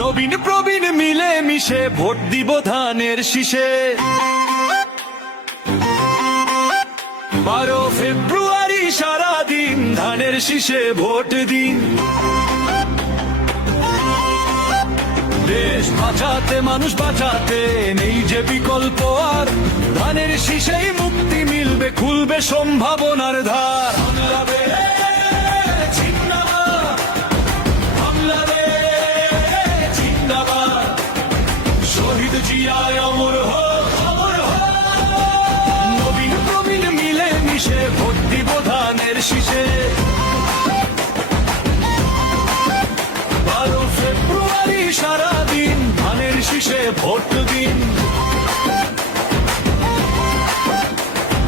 নবীন প্রবীণ মিলে মিশে ভোট দিব ধানের শীষে। 12 ফেব্রুয়ারি সারাদিন ধানের শীষে ভোট দিন। দেশ বাঁচাতে মানুষ বাঁচাতে নেই যে বিকল্প আর, ধানের শীষেই মুক্তি মিলবে, খুলবে সম্ভাবনার ধার। শহীদ জিয়ায় অমর হোক, অমর হোক। নবীন প্রবীণ মিলে মিশে ভোট দিব ধানের শীষে। 12 ফেব্রুয়ারি সারাদিন ধানের শীষে ভোট দিন।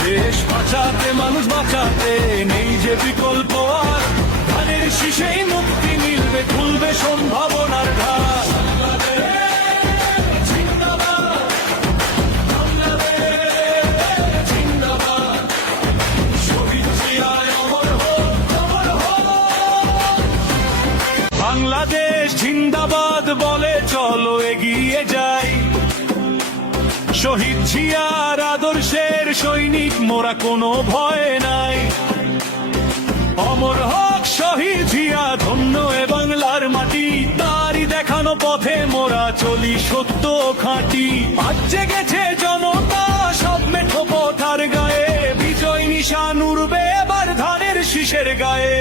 দেশ বাঁচাতে মানুষ বাঁচাতে নেই যে বিকল্প আর, ধানের শীষেই মুক্তি মিলবে, খুলবে সম্ভাবনার ধার। বাংলাদেশ জিন্দাবাদ বলে চলো এগিয়ে যাই, শহীদ জিয়ার আদর্শের সৈনিক মোরা কোনো ভয় নাই। অমর হক শহীদ জিয়া, ধন্য এ বাংলার মাটি, তারই দেখানো পথে মোরা চলি সত্য খাঁটি। আজ জেগেছে জনতা সব মেঠো পথার গায়ে, বিজয় নিশান উড়বে এবার ধানের শীষের গায়ে।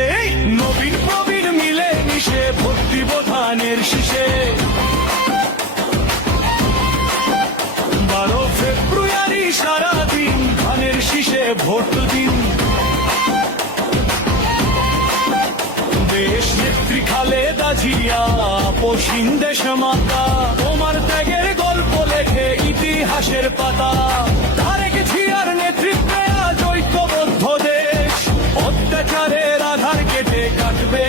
নবীন প্রবীণ মিলে মিশে ভোট দিব ধানের শীষে। 12 ফেব্রুয়ারি সারাদিন ধানের শীষে ভোট দিন। দেশ নেত্রী খালেদা জিয়া, পশ্চিম দেশ মাতা, তোমার ত্যাগের গল্প লেখে ইতিহাসের পাতা। তারেক জিয়ার নেতৃত্বে আজ ঐক্যবদ্ধ দেশ, অত্যাচারের আধার কেটে কাটবে